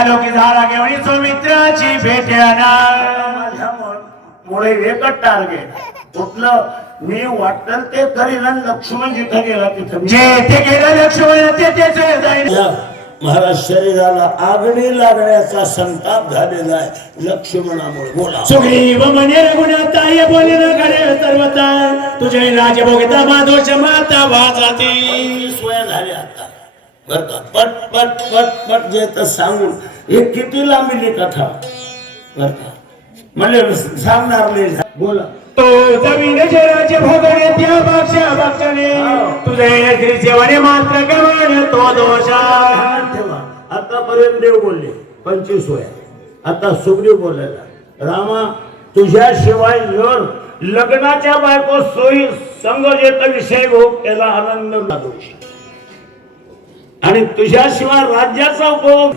आलो की झाला घेऊन सुमित्राची भेट माझ्या मु- मुळे एकच टार्गेट कुठलं? मी वाटल ते करीन लक्ष्मण जिथं गेला तिथं. जे ते गेलं लक्ष्मण ते तेच जाईल. महाराज शरीराला आगणी लागण्याचा संताप झालेला आहे. लक्ष्मणामुळे बोला. सुग्रीव म्हणे रघुनाथा ये बोले न घडे सर्वता तुझे राजभोगिता माधोष माता वाजाती वया झाली आता. बर का? पट पट पट पट जे तर सांगून. हे किती लांबीली कथा? बर का? म्हणजे सांगणार नाही. बोला. तो जमीन जराचे भोगणे त्या बाक्षा बाक्षाने तुझे श्री सेवाने मात्र गमान तो दोषा ध्यानात ठेवा. आतापर्यंत देव बोलले. पंचवीस वया. आता सुग्रीव बोलायला. रामा तुझ्याशिवाय जर लग्नाच्या बायको सोयी संग येत विषय भोग त्याला आनंद दोष आणि तुझ्याशिवाय राज्याचा उपभोग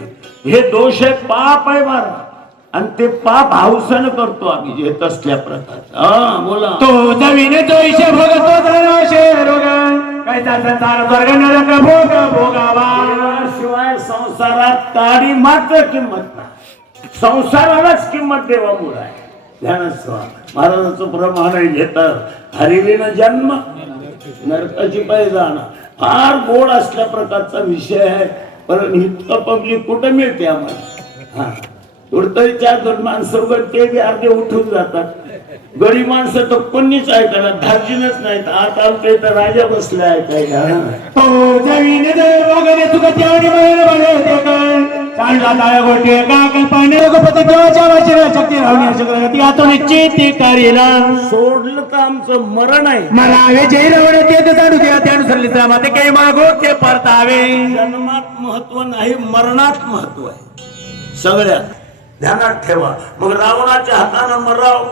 हे दोष आहे पाप आहे बारा आणि ते पाप हावसन करतो आम्ही जे तसल्या प्रकारचं. हा बोला. तो भोगतो धनाशे रोग. कैसा संसार स्वर्ग नरक भोग भोगावा. शिवाय संसारात ताडी मात्र किंमत नाही. संसारालाच किंमत देवामुळे आहे. ध्यानात ठेवा. महाराजांचं प्रमाण आहे घेतात हरिलीनं जन्म. नरकाची पैदान फार गोड असल्या प्रकारचा विषय आहे. पण इतकं पब्लिक कुठं मिळते आम्हाला? हा. तरी चार दोन माणसं ते बी अर्धे उठून जातात. गरीब माणसं तर कोणीच ऐकायला धार्जिनच नाहीत. आता आमच्या इथं राजा बसले ऐकायला हा. सोडलं तर आमचं मरण आहे. मला हवे जय रवणे ते जाणू द्या. त्यानुसार माते काही मागो ते परतावे. जन्मात महत्त्व नाही मरणात महत्त्व आहे. सगळ्यात ध्यानात ठेवा. मग रावणाच्या हातानं मराव.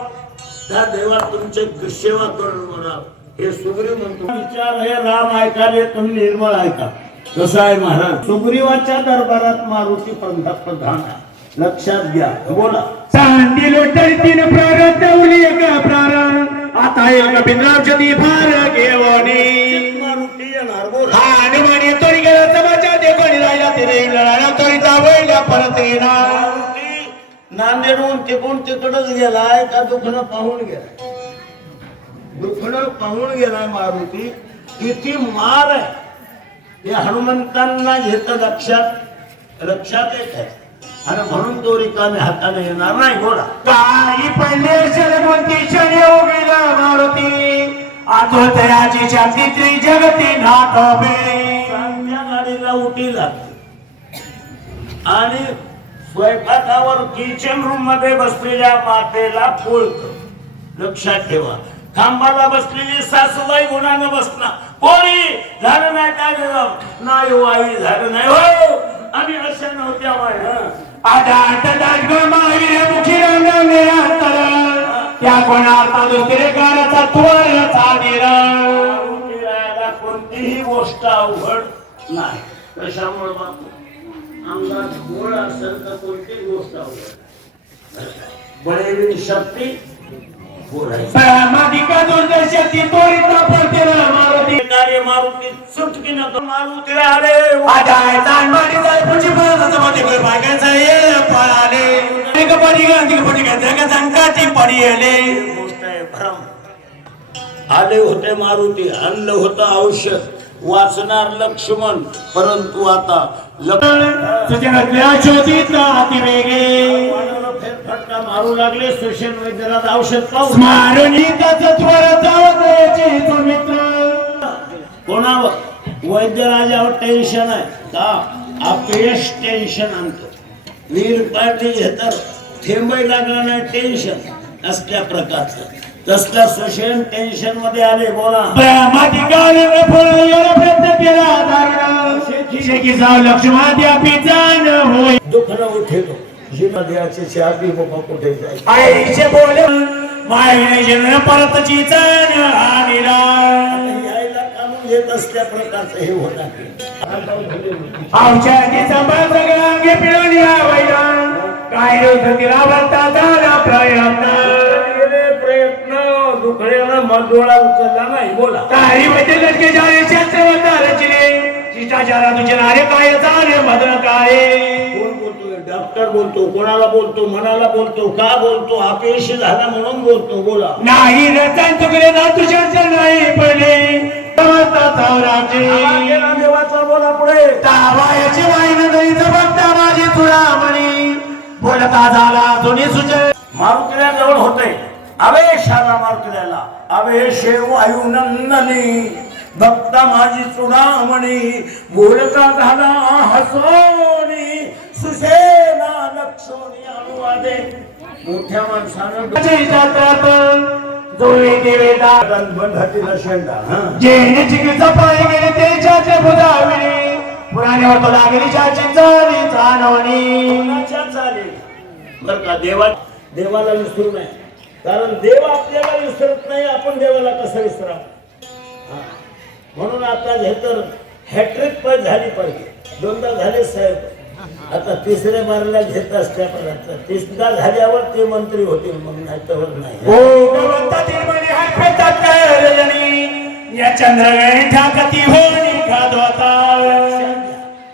त्या देवा तुमचे सेवा करून मराव हे सुग्रीव म्हणतो. विचार हे राम ऐकाले तुम्ही निर्मळ ऐका. कसं आहे महाराज सुग्रीवाच्या दरबारात मारुती पंतप्रधान आहे. लक्षात घ्या बोला. चांदी लोटरी तीन प्राण तेवली एक प्राण आता एक बिंद्रावशती फार घेवणी. मारुती येणार बोला. हा हनुमान येतो गेला समाजा देखो राहिला तिथे लढायला तोरी जावयला परत येणार. नांदेडहून तिकडून तिकडच गेलाय का दुखणं पाहून गेलाय? दुखणं पाहून गेलाय मारुती. किती मार आहे. हे हनुमंतांना घेत लक्षात. लक्षात येत आहे. आणि म्हणून तो रिकामे हाताने येणार नाही बोला काही क्षण येऊ गेला मारुती? आजो तयाची त्रि जगती चांगल्या गाडीला उठी लागते. आणि स्वयंपाकावर किचन रूममध्ये बसलेल्या मातेला पोळत लक्षात ठेवा. खांबाला बसलेली सासूबाई गुणानं बसणार. कोणी? झालं नाही काय नाही आई झालं नाही. हो! आम्ही अशा नव्हत्या बाई हं. आदाट दाट ग महावीर मुखी रंगवले अंतर त्या कोणाचा दुसरे काराचा त्वरचा निर. फिरायला कोणतीही गोष्ट अवघड नाही. कशामुळे बापू अंगात गोळ असेल तर कोणतीही गोष्ट अवघड बळेवी शक्ती त्वरित पडते मारुती कार्य मारुती आले तान जाय परत ये एक पडी गांधी पडी गांधी का संकाची पडी आले होते मारुती आणलं होतं औषध. वाचणार लक्ष्मण परंतु आता फेरफटका मारू लागले सुशेन वैद्यनाथ औषध पाहू सुमित्र कोणावर? वैद्यराजावर टेन्शन आहे. का? अपयश टेन्शन आणतो. वीर पाटील हे तर थेंबही लागणार नाही टेन्शन असल्या प्रकारचं. तसल्या सुशेन टेन्शनमध्ये आले बोला. ब्रह्माधिकाने पुढे येणं प्रयत्न केला दारुणा शेकी जाऊ लक्ष्मण द्या पिजान होय. दुखणं उठेलो बाबा कुठे जायचे? आईचे बोल मायने परतची यायला काढून घेत असल्या प्रकारचं हे संभाळ सगळ्यांगे पिळून या काय रोज तिला भरता झाला प्रयत्न. दुखण्याला मधोळा उचलला नाही. बोला. काही म्हणजे लटके जाणे शास्त्र रचले शिष्टाचारा तुझे नारे काय झाले मदन काय? कोण बोलतोय डॉक्टर बोलतो कोणाला बोलतो मनाला बोलतो का बोलतो? अपयशी झाला म्हणून बोलतो. बोला. नाही रतन तुकडे ना तुझ्या नाही पडले. देवाचा बोला पुढे. तावायची वाईन नाही बघता माझी तुला म्हणी. बोलता झाला जुनी सुचन मारुतीला जवळ होते आवेश आला मारुतीला आवेश वायू नंदनी भक्ता माझी चुडामणी बोलता झाला हसोनी सुशेना लक्षोनी अनुवादे. मोठ्या माणसानं जोडी देवेदा बंधातील शेंडा. जेणे चिकित्सा पाय गेले त्याच्या बुधाविणे पुराणे होतो लागलीच्या चिंचाली जाणवणी. कोणाच्या चालेल बर का देवा देवाला विसरू नये. कारण देव आपल्याला विसरत नाही आपण देवाला कसं विसरा म्हणून आता हे तर हॅट्रिक पण झाली पाहिजे. दोनदा झाले साहेब. आता तिसऱ्या बारला घेत असल्यापर्यंत. तिसरा झाल्यावर ते मंत्री होतील मग नाही. तर नाही चंद्र ठाकती होणी खादवता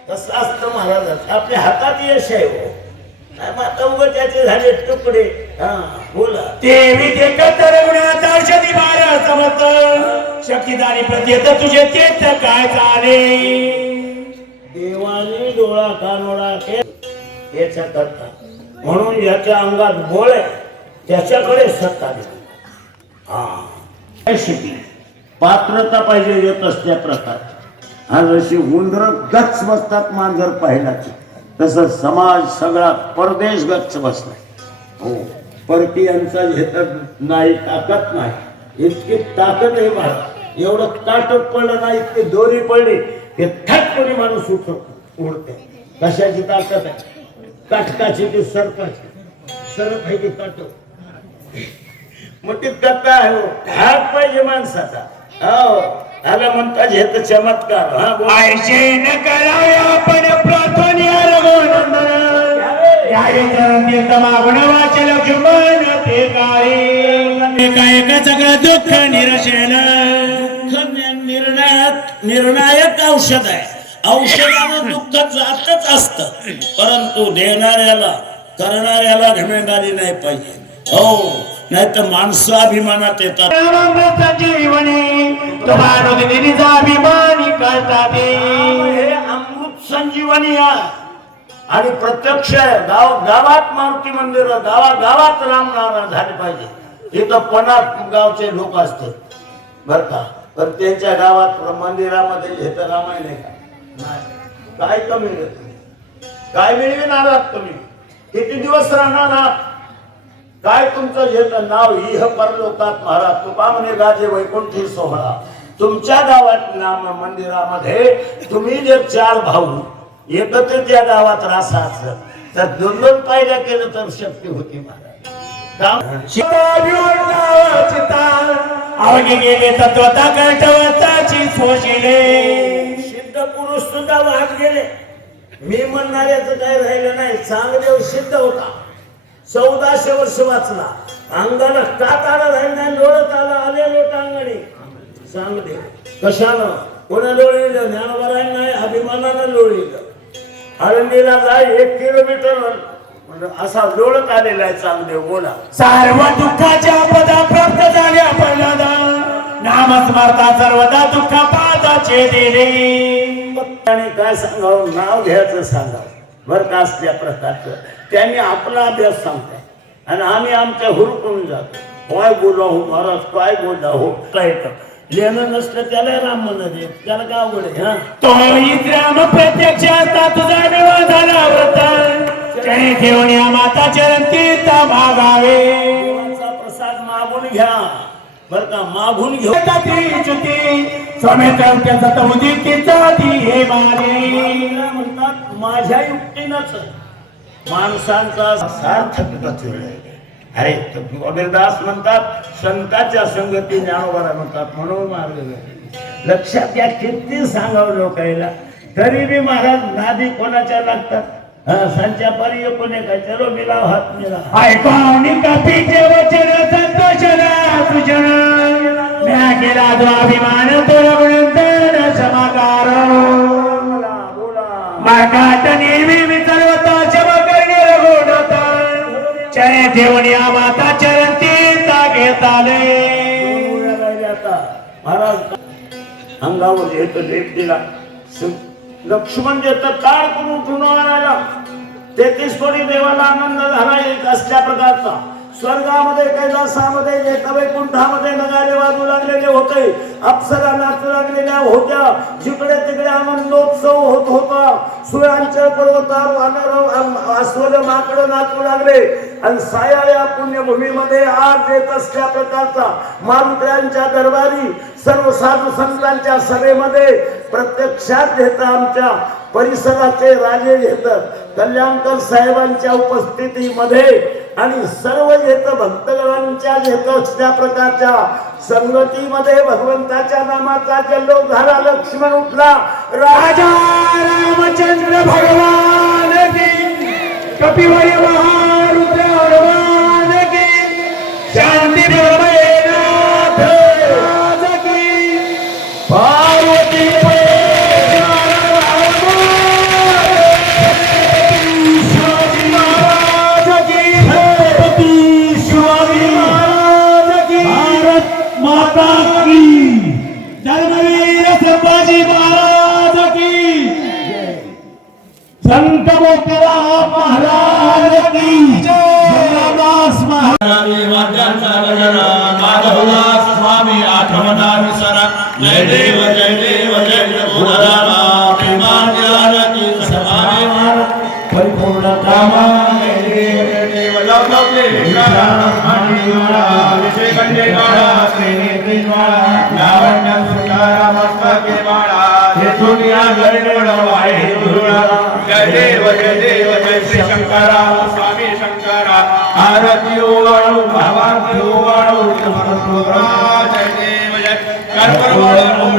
तसं असतं महाराजात आपल्या हातात यश आहे उगाच त्याचे झाले तुकडे? हा बोला. देवी ते कत्तर गुणात औषधी बारा समत शक्तिदानी प्रत्येत तुझे तेच काय चाले? देवाने डोळा कानोळा केला. याच्या करता म्हणून ज्याच्या अंगात बोळ आहे. त्याच्याकडे सत्ता दे हा. शिकली? पात्रता पाहिजे येत असल्या प्रकार. हा जशी उंदर गच्च बसतात मांजर पाहिला की तसं समाज सगळा परदेश गच्च बसलाय. हो परकीयांचा घेतत नाही ताकद नाही. इतकी ताकद आहे मला एवढं ताटक पडलं नाही इतकी दोरी पडली हे थटपणे माणूस उठ उडते. कशाची ताकद आहे? काटकाची ती सरपाची? सरप आहे की काट? मोठी कथा आहे हो. हात पाहिजे माणसाचा. हो. आला म्हणतात हे तर चमत्कार. आयशे न आपण प्रार्थना रघुनंदन यावे चरण तीर्थ मागुण वाचे लक्ष्मण ते काय एका एका सगळं दुःख निर्णयात निर्णायक औषध आहे. औषधानं दुःख जातच असत. परंतु देणाऱ्याला करणाऱ्याला घमेंडारी नाही पाहिजे. हो नाही तर माणसं अभिमानात येतात. जीवने तुम्हाला अभिमानी करतात हे अमृत संजीवनी आहे आणि प्रत्यक्ष गाव गावात मारुती मंदिर गावा गावात राम नारायण झाले पाहिजे. इथं पन्नास गावचे लोक असतात. बर का? पण त्यांच्या गावात मंदिरामध्ये हे तर रामायण आहे का? नाही. काय कमी तुम्ही? काय मिळविणार आहात तुम्ही? किती दिवस राहणार आहात? काय तुमचं जे नाव? इह परलोकात महाराज तुका म्हणे गाजे वैकुंठी सोहळा. तुमच्या गावात नाम मंदिरामध्ये तुम्ही जे चार भाऊ एकत्र त्या गावात रासा तर दोन दोन पायऱ्या केलं तर शक्ती होती महाराज. गेले तत्वता कर्तवताची सोशिले. सिद्ध पुरुष सुद्धा वाहत गेले. मी म्हणणाऱ्याचं काय राहिलं नाही. चांगदेव सिद्ध होता. चौदाशे वर्ष वाचला. अंगाला कात आला राहिलं नाही लोळत आला आले लोट अंगणी. चांगदेव कशानं? कोणा लोळीलं? ज्ञानवरायला नाही अभिमानानं लोळीलं. आळंदीला जाय एक किलोमीटर. असा लोळत आलेला आहे चांगदेव बोला. सर्व दुःखाच्या पदा प्राप्त झाल्या प्रल्हादा नामस्मरता सर्वदा दुःख पादाचे दिले. आणि काय सांगावं? नाव घ्यायचं सांगावं. बरं का असल्या प्रकारचं? त्यांनी आपला अभ्यास सांगताय. आणि आम्ही आमच्या हुरकून जातो. काय बोला हो महाराज? काय बोलला हो? काय लिहिणं नसलं त्याला राम म्हणत आहे. त्याला काय अवघड आहे हा? तो राम प्रत्यक्ष तुझा विवाह झाला चणे घेऊन या माता चरण तीर्थ मागावे प्रसाद मागून घ्या. बर का मागून घेऊ. स्वामित्र त्याचा तिचा ती हे म्हणतात माझ्या युक्तीनंच. माणसांचा सार्थक अरे कबीरदास म्हणतात संताच्या संगती ज्ञानोबरा म्हणतात म्हणून मार्ग. लक्षात घ्या किती सांगावं लोकायला. तरी बी महाराज नादी कोणाच्या लागतात? सांच्या परी कोणी काय चलो मिलाव हात मिला ऐकून कपीचे वचन संतोषला तुझन म्या केला तो अभिमान तो रघुनंदन समाकार. चरण या माता चरणती घेत आले आता. महाराज अंगावर येत लेप दिला. स- लक्ष्मण देत ताळ करून उठून आला तेहतीस कोणी देवाला आनंद झाला एक असल्या प्रकारचा. स्वर्गामध्ये कैलासामध्ये जे वैकुंठामध्ये नगारे वाजू लागलेले होते. अप्सरा नाचू लागलेल्या होत्या. जिकडे तिकडे आनंदोत्सव होत होता. सुळांच्या पर्वतावर वानर अस्वल माकड नाचू लागले. आणि साया या पुण्यभूमीमध्ये आज येत असल्या प्रकारचा मारुत्र्यांच्या दरबारी सर्व साधू संतांच्या सभेमध्ये प्रत्यक्षात घेत आमच्या परिसराचे राजे घेत कल्याणकर साहेबांच्या उपस्थितीमध्ये आणि सर्व येत भक्तगणांच्या घेत असल्या प्रकारच्या संगतीमध्ये भगवंताच्या नामाचा जल्लो झाला. लक्ष्मण उठला. राजा रामचंद्र भगवान की महा संभाजी महाराज की संत मोतीराम महाराज की जगन्नाथ महाराज माधवदास स्वामी आठवणा विसरा जय देव जय देव जय जगोदरा प्रेमाची समाने परिपूर्ण कामा देव लवलवले विषय कंडे काळा लावण्य सुंदर मस्तके माळा हे दुनिया गरड वाहे दुर्गा जय देव जय देव जय श्री शंकरा. स्वामी शंकरा आरती ओवाळू भावांती ओवाळू जय देव जय. कर्मवाळ